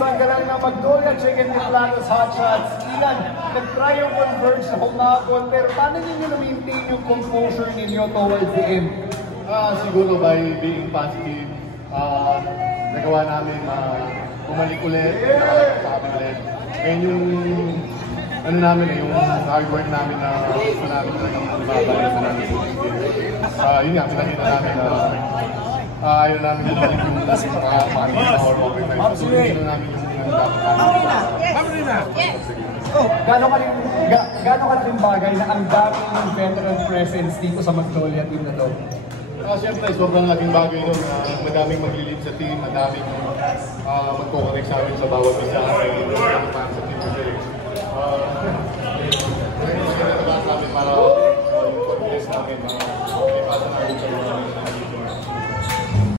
pinsan ka lang ng Magnolia Chicken de Platos Hot Shots. Ilan, nag-try yung converge na humabol, pero paano ninyo na-maintain yung composure ninyo towards the end? Siguro by being positive, nagawa namin bumalik ulit, sabi ulit. Ngayon yung ano namin yung hard work namin na gusto namin talagang babalik na namin. Yun nga, pinakita namin na ayaw namin yung balik yung makikita or overtime. So, hindi namin yung dapat. Gano'n ka rin bagay na ang daming veteran presence dito sa Magnolia team na to? Siyempre, sobrang laking bagay nun. Madaming maglilid sa team, madaming magkoconnect sa amin sa bawat isa. Para sa team kasi. Kaya naman sa amin para yung confidence namin, ipasa namin sa mga